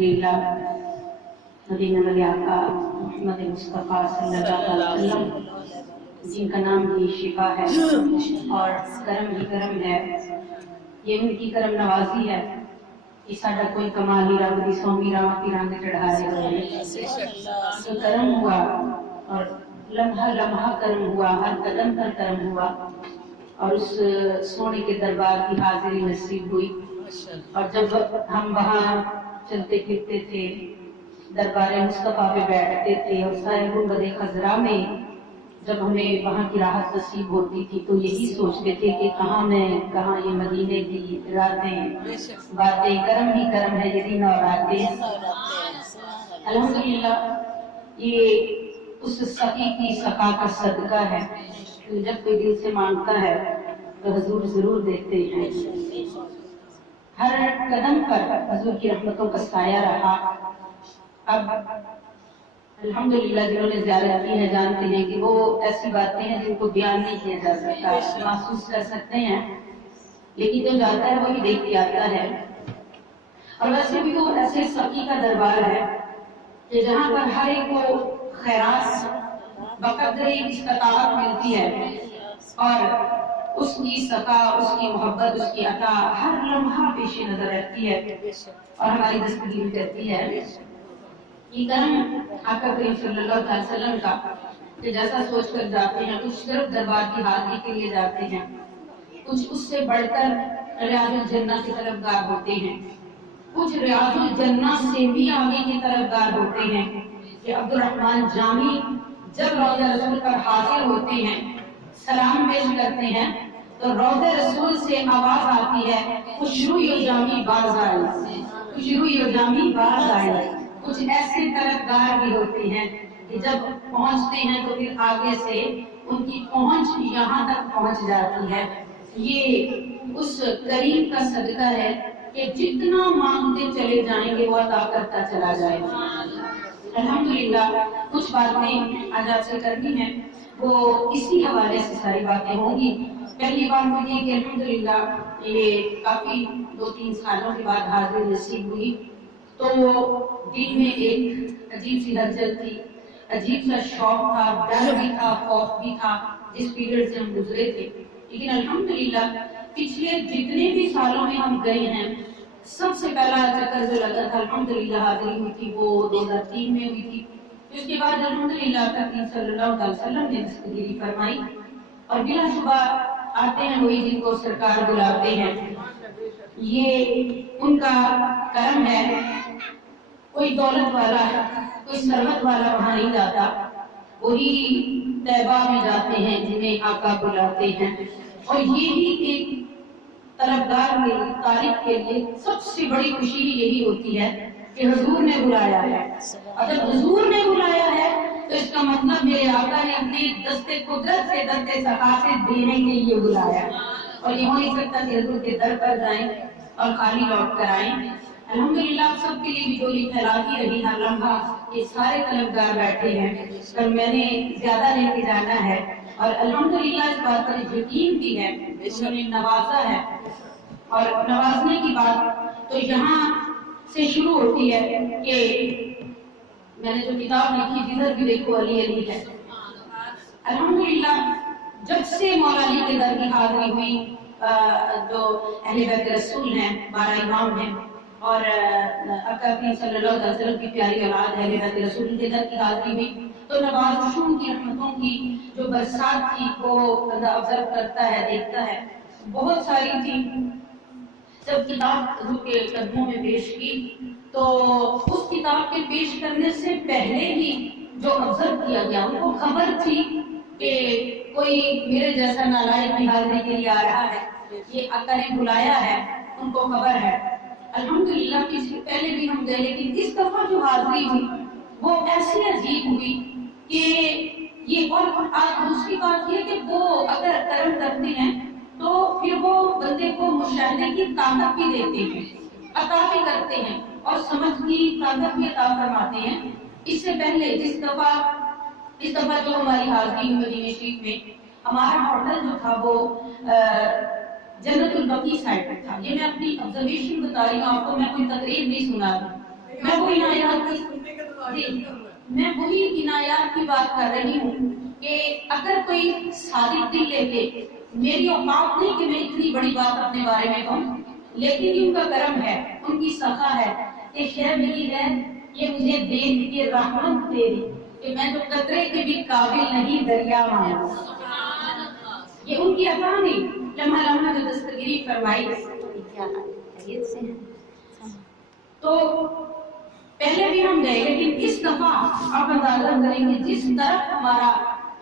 नबीना वली आका मोहम्मद मुस्तफ़ा सल्लल्लाहु अलैहि वसल्लम जिनका नाम भी शिफा है और करम ही करम है। ये उनकी करम नवाजी है कि साडा कोई कमाल ही रब दी सौंपी राह रंग चढ़ा रहे करम हुआ और लम्हा लम्हा करम हुआ, हर कदम पर करम हुआ और उस सोने के दरबार की हाजिरी नसीब हुई। और जब हम वहाँ चलते फिरते थे, दरबार मुस्तफ़ा पे बैठते थे और सारे गुंबद खजरा में जब हमें वहाँ की राहत नसीब होती थी तो यही सोचते थे कि कहाँ मैं, कहाँ ये मदीने की रातें, बातें, करम ही करम है ये दिन और रातें। अल्हम्दुलिल्लाह ये उस सखी की सखा का सदका है। तो जब कोई दिल से मांगता है तो हुजूर जरूर देते हैं। हर कदम पर हुजूर की रहमतों का साया रहा। अब अल्हम्दुलिल्लाह जिन्होंने ज़ियारत की है जानते हैं कि वो ऐसी बातें हैं जिनको बयान नहीं किया जा सकता, महसूस कर सकते हैं, लेकिन जो जाता है वही देख के आता है। और वैसे भी वो ऐसे सखी का दरबार है कि जहाँ पर हर एक को खैरात बकदरे इस्ताअत मिलती है और उसकी सका, उसकी मोहब्बत, उसकी अता हर लम्हा पेश नजर रहती है और हमारी दस्तगीर करती है। ये करम आका करीम सल्लल्लाहु अलैहि वसल्लम का कि जैसा सोच कर जाते हैं, कुछ सिर्फ दरबार की हाजिरी के लिए जाते हैं, कुछ उससे बढ़कर रियाजुल जन्नत की तरफदार होते हैं, कुछ रियाजुल जन्नत से भी आगे की तरफदार होते हैं कि अब्दुल रहमान जामी जब रौज़े रसूल पर हाजिर होते हैं, सलाम पेश करते हैं तो रौज़े रसूल से आवाज आती है, खुशरूयो जामी बाज आए, खुशरूयो जामी बाज आए। कुछ ऐसे तरफदार भी होते हैं कि जब पहुंचते हैं तो फिर आगे से उनकी पहुंच यहाँ तक पहुंच जाती है। ये उस करीम का सदका है कि जितना मांगते चले जाएंगे वो अता करता चला जाएगा। अल्हम्दुलिल्लाह कुछ बातें आज आपसे करनी है, वो इसी हवाले से सारी बातें होंगी। पहली बात तो ये कि अल्हम्दुलिल्लाह ये काफी 2-3 सालों के बाद हाजिर नसीब हुई, तो दिल में एक अजीब सी हलचल थी, अजीब सा शौक था, डर भी था, खौफ भी था जिस पीरियड से हम गुजरे थे। लेकिन अल्हम्दुलिल्लाह पिछले जितने भी सालों में हम गए हैं, सबसे पहला चक्कर जो लगा था अल्हम्दुलिल्लाह हाजिरी हुई थी वो 2003 में हुई थी। उसके बाद अल्हम्दुलिल्लाह तकरीब सल्लल्लाहु अलैहि वसल्लम ने दस्तगीरी फरमाई और बिलाशुबा आते हैं वही जिनको सरकार बुलाते हैं। ये उनका करम है। कोई दौलत वाला, कोई सरवत वाला वहां नहीं जाता, वही तैबा में जाते हैं जिन्हें आका बुलाते हैं। और ये भी एक तलबगार के तारीख के लिए सबसे बड़ी खुशी यही होती है कि हुजूर ने बुलाया है। और जब हुजूर ने बुलाया है तो इसका मतलब मेरे आका ने अपने दस्ते कुदरत से, दस्ते सखा से देने के लिए बुलाया। और ये हो नहीं सकता कि हुजूर के दर पर जाएं और खाली लौट कर आएं। अल्हम्दुलिल्लाह सबके लिए भी डोली फैलाती रही हर लम्हा। ये सारे तलबगार बैठे हैं पर मैंने ज्यादा लेके जाना है और अल्हम्दुलिल्लाह इस बात पर यकीन भी है, उन्होंने नवाजा है। और नवाजने की बात तो यहाँ से शुरू होती है कि मैंने जो किताब लिखी जिधर भी देखो अली अली है। अल्हम्दुलिल्लाह जब से मौला अली के दर की हाजिरी हुई, जो अहले बैत रसूल हैं, 12 इमाम हैं और आका सल्लल्लाहु अलैहि वसल्लम की प्यारी औलाद अहले बैत रसूल के दर की हाजिरी हुई, तो नवाज़िशों की रहमतों की जो बरसात थी वो बंदा ऑब्जर्व करता है, देखता है, बहुत सारी थी। जब किताब हुजूर के कदमों में पेश की तो उस किताब के पेश करने से पहले ही जो ऑब्जर्व किया गया, उनको खबर थी कि कोई मेरे जैसा नालायक भी हाजिरी के लिए आ रहा है, ये आका ने बुलाया है, उनको खबर है। अल्हम्दुलिल्लाह इससे पहले भी हम गए, लेकिन इस दफा जो हाजिरी हुई वो ऐसी अजीब हुई कि ये। और आज दूसरी बात ये कि वो अगर कर्म करते हैं तो फिर वो बंदे को मुशाहिदे की ताकत भी देते हैं, अता भी करते हैं और समझ की ताकत भी अता फरमाते हैं। इससे पहले इस दफा जो हमारी हाजिरी मदीने शरीफ में, हमारा होटल जो था वो जन्नतुल बकी साइड पे था। ये मैं अपनी ऑब्जर्वेशन बता रही हूँ आपको, मैं कोई तकरीर नहीं सुना रही। میں وہی عنایات کی بات کر رہی ہوں کہ اگر کوئی صادق دل لے کے، میری اوقات نہیں کہ میں اتنی بڑی بات اپنے بارے میں کہوں، لیکن ان کا کرم ہے، ان کی سخا ہے کہ شے میری ہے یہ مجھے دیکھ کے رحمت دے دی کہ میں جو قطرے کے بھی قابل نہیں دریا ماں، یہ ان کی عطا نہیں، لمحہ لمحہ جو دستگیری فرمائی تو پہلے بھی ہم گئے، لیکن اس دفعہ آپ اندازہ کریں گے جس طرف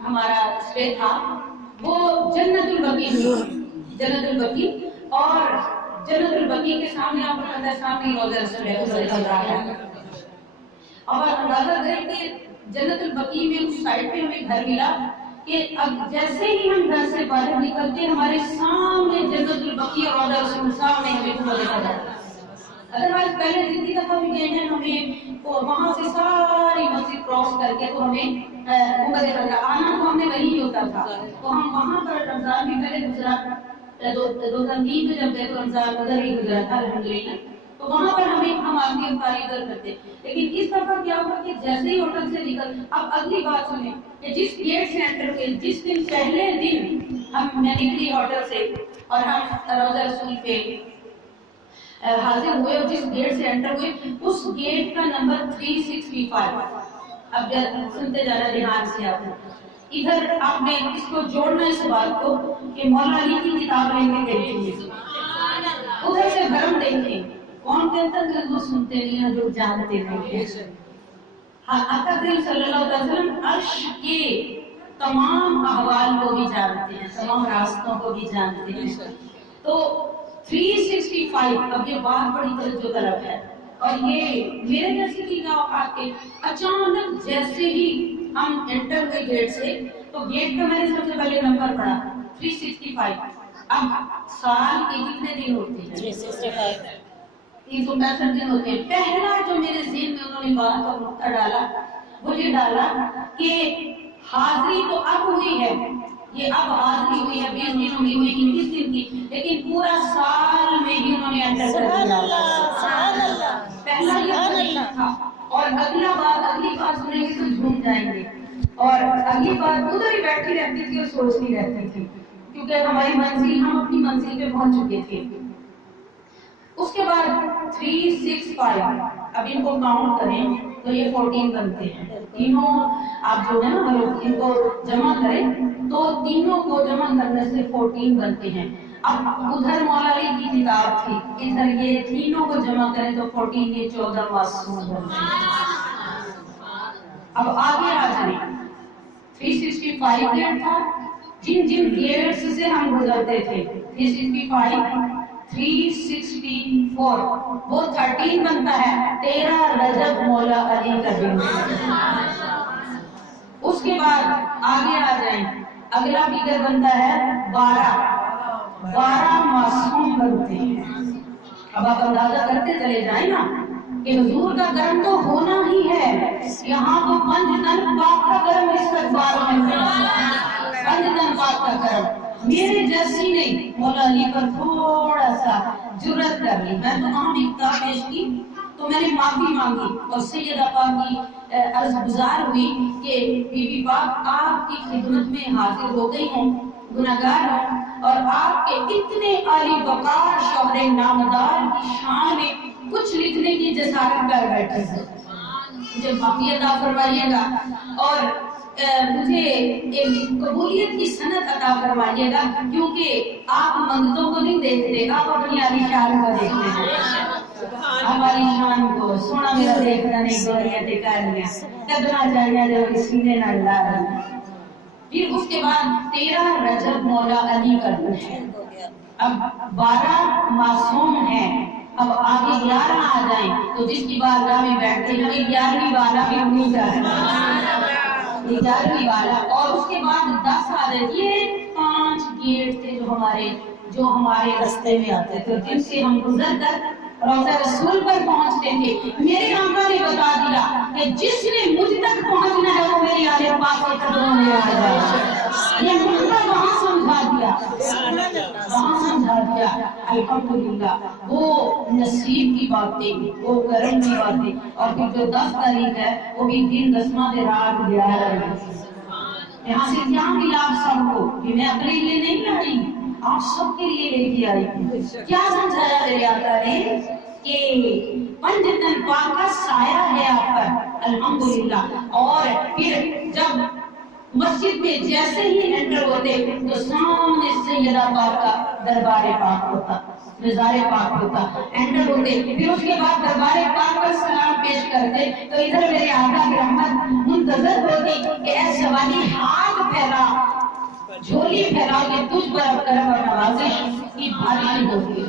ہمارا اسٹے تھا وہ جنت البقیع، جنت البقیع، اور جنت البقیع کے سامنے آپ کو پتہ ہے سامنے روضہ رسول اللہ ہے، اور اندازہ کریں کہ جنت البقیع میں اس سائڈ پہ ہمیں گھر ملا کہ اب جیسے ہی ہم گھر سے باہر نکلتے ہمارے سامنے جنت البقیع اور روضہ رسول صاحب نے ہمیں کو دیکھا جاتا ہے۔ ادروائز پہلے جتنی دفعہ بھی گئے ہیں ہمیں وہاں سے ساری مسجد کراس کر کے تو ہمیں آنا تو ہم نے وہی ہوتا تھا، تو ہم وہاں پر رمضان بھی پہلے گزرا 2003 میں جب گئے تو رمضان ادھر ہی گزرا تھا الحمدللہ، تو وہاں پر ہم آدمی افطاری ادھر کرتے، لیکن اس دفعہ کیا ہوا کہ جیسے ہی ہوٹل سے نکل، اب اگلی بات سنیں کہ جس گیٹ سے انٹر ہوئے، جس دن پہلے دن میں نکلی ہوٹل سے اور ہم روضہ رسول پہ حاضر ہوئے اور جس گیٹ سے انٹر ہوئے اس گیٹ کا نمبر 365۔ اب سنتے جانا دھیان سے آپ ادھر آپ نے اس کو جوڑنا اس بات کو کہ مولا علی کی کتاب لے کے دیکھیں گے، ادھر سے گرم دیکھیں، کون کہتا ہے جو سنتے نہیں ہیں جو جانتے نہیں ہیں۔ آقا کریم صلی اللہ علیہ وسلم عرش کے تمام احوال کو بھی جانتے ہیں، تمام راستوں کو بھی جانتے ہیں، تو 365 اب یہ بات بڑی توجہ طلب ہے، اور یہ میرے جیسے کی اوقات کے اچانک جیسے ہی ہم انٹر ہوئے گیٹ سے تو گیٹ کا میں نے سب سے پہلے نمبر پڑھا 365۔ اب سال کے کتنے دن ہوتے ہیں؟ 365 دن ہوتے ہیں۔ پہلا جو میرے ذہن میں انہوں نے بات اور نقطہ ڈالا وہ یہ ڈالا کہ حاضری تو اب ہوئی ہے، یہ اب حاضری ہوئی ہے 20 دنوں کی ہوئی 21 دن کی، لیکن پورا سال میں ہی انہوں نے انٹر کر دیا۔ پہلا یہ تھا، اور اگلی بات سنیں گے تو جھوم جائیں گے، اور اگلی بات ادھر ہی بیٹھی رہتی تھی اور سوچتی رہتی تھی کیونکہ ہماری منزل، ہم اپنی منزل پہ پہنچ چکے تھے۔ اس کے بعد 365 اب ان کو کاؤنٹ کریں تو یہ 14 بنتے ہیں، تینوں آپ جو ہے نا ان کو جمع کریں تو تینوں کو جمع کرنے سے 14 بنتے ہیں۔ اب ادھر مولا علی کی کتاب تھی، ادھر یہ تینوں کو جمع کریں تو 14 یہ 14 معصوم بنتے ہیں۔ اب آگے آ جائیں، 365 گیٹ تھا، جن گیٹس سے ہم گزرتے تھے 365 364 وہ 13 بنتا ہے، 13 رجب مولا علی کا دن۔ اس کے بعد آگے آ جائیں، اگلا فگر بنتا ہے 12 معصوم بنتے ہیں۔ اب آپ اندازہ کرتے چلے جائیں نا کہ حضور کا کرم تو ہونا ہی ہے، یہاں تو 5 تن پاک کا کرم استقبال میں، 5 تن پاک کا کرم میرے جیسی نہیں، مولا علی پر تھوڑا سا جرت کر لی، میں تو وہاں بھی کتاب پیش کی تو میں نے معافی مانگی اور سیدہ پاک کی عرض گزار ہوئی کہ بی بی پاک آپ کی خدمت میں حاضر ہو گئی ہوں، گناہگار ہوں، اور آپ کے اتنے عالی وقار شوہر نامدار کی شان میں کچھ لکھنے کی جسارت کر بیٹھے ہیں، مجھے معافی عطا فرمائیے گا اور مجھے ایک قبولیت کی سند عطا فرمائیے گا، کیونکہ آپ منگتوں کو نہیں دیکھتے، آپ اپنی عالی شان کو دیکھتے ہیں، ہماری شان کو سونا میرا دیکھنا نہیں گوریاں ٹکالیاں قدرہ چاہیاں جو سینے نہ لائی۔ پھر اس کے بعد 13 رجب مولا علی کا دن ہے، اب 12 معصوم ہیں، اب آگے 11 آ جائیں تو جس کی بارگاہ میں بیٹھتے ہیں ہمیں 11ویں والا بھی امید ہے، 11ویں والا، اور اس کے بعد 10 آ جائے۔ یہ 5 گیٹ تھے جو ہمارے راستے میں آتے تھے، جن سے ہم گزر کر रोज़ा रसूल पर पहुंचते थे। मेरे आका ने बता दिया कि जिसने मुझ तक पहुंचना है वो मेरे आले पाक के कदमों में आ जाए। ये मुद्दा वहां समझा दिया, वहां समझा दिया। अल्हम्दुलिल्लाह, वो नसीब की बातें, वो करम की बातें। और फिर जो 10 तारीख है वो भी दिन 10वां दिन रात 11 बजे। यहाँ से क्या मिला आप सबको कि मैं अपने लिए नहीं लाई, आप सबके लिए लेके आई। क्या समझाया मेरे आका ने कि पंजतन पाक का साया है आप पर, अल्हम्दुलिल्लाह। और फिर जब मस्जिद में जैसे ही एंटर होते तो सामने सैयदा पाक का दरबार पाक होता, मज़ार पाक होता। एंटर होते फिर उसके बाद दरबार पाक पर सलाम पेश करते तो इधर मेरे आका की रहमत मुंतज़र होती कि ऐ सवाली हाथ फैला, झोली फैला के तुझ पर अब करम और नवाजिश की बारिश होती।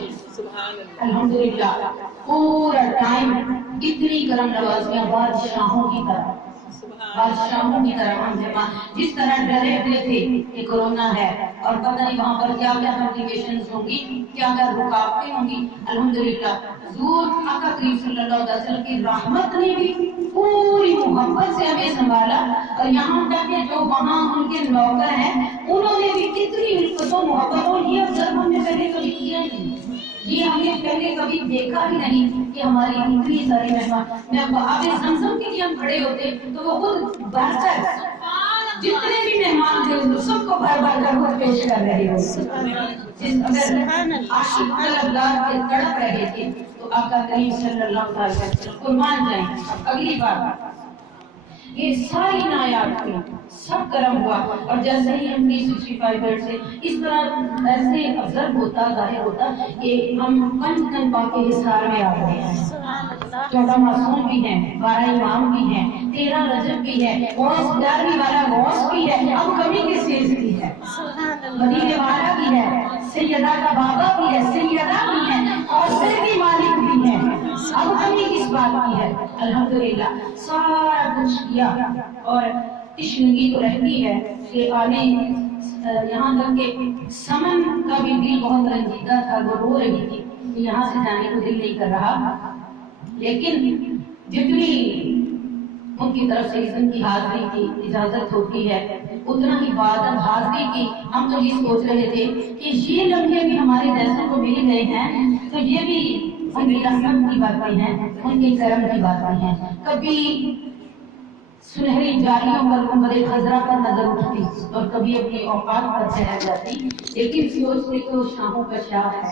अल्हम्दुलिल्लाह, पूरा टाइम इतनी करम नवाजियां बादशाहों की तरह, बादशाहों की तरह हम जमा। जिस तरह डरे हुए थे कि कोरोना है और पता नहीं वहां पर क्या क्या कॉम्प्लिकेशंस होंगी, क्या क्या रुकावटें होंगी, अल्हम्दुलिल्लाह हुजूर आका करीम सल्लल्लाहु अलैहि वसल्लम की रहमत ने भी पूरी मोहब्बत से हमें संभाला। और यहाँ तक कि जो वहाँ उनके नौकर हैं उन्होंने भी कितनी उल्फतों मोहब्बतों, ये अवसर हमने पहले कभी किया नहीं, ये हमने पहले कभी देखा ही नहीं कि हमारी इतनी सारी मेहमान। मैं वहां ज़मज़म के लिए हम खड़े होते तो वो खुद बढ़कर जितने भी मेहमान थे सबको भर भर कर खुद पेश कर रहे हो। अगर आशिक तलबगार के तड़प रहे थे तो आका करीम सल्लल्लाहु अलैहि वसल्लम कुर्बान जाएं। अगली बार ये सारी नायात थी, सब करम हुआ। और जैसे ही हम 365 से इस तरह ऐसे अवसर होता, जाहिर होता कि हम पंजतन पाक के हिसार में आ गए हैं। 14 मासूम भी हैं, 12 इमाम भी हैं, 13 रजब भी है, 11वीं वाला गौस भी है। अब कभी किस चीज की है? मदीने वाला भी है, सैयदा का बाबा भी है, सैयदा भी है और सिर की मालिक भी है। अब कभी किस बात की है? अल्हम्दुलिल्लाह सारा कुछ किया। और तशनगी तो रहती है कि आने यहाँ तक के समन का भी दिल बहुत रंजीदा था, वो रो रही थी कि यहाँ से जाने को दिल नहीं कर रहा। लेकिन जितनी उनकी तरफ से इज़्ज़त की हाजिरी की इजाजत होती है उतना ही बाद हाजिरी की। हम तो ये सोच रहे थे कि ये लम्हे भी हमारे जैसे को मिल गए हैं तो ये भी उनकी रहमत की बातें हैं, उनके करम की बातें हैं। कभी सुनहरी जालियों पर गुंबद खजरा पर नजर उठती और कभी अपनी औकात पर ठहर जाती, लेकिन सोचते तो शाहों का शाह है।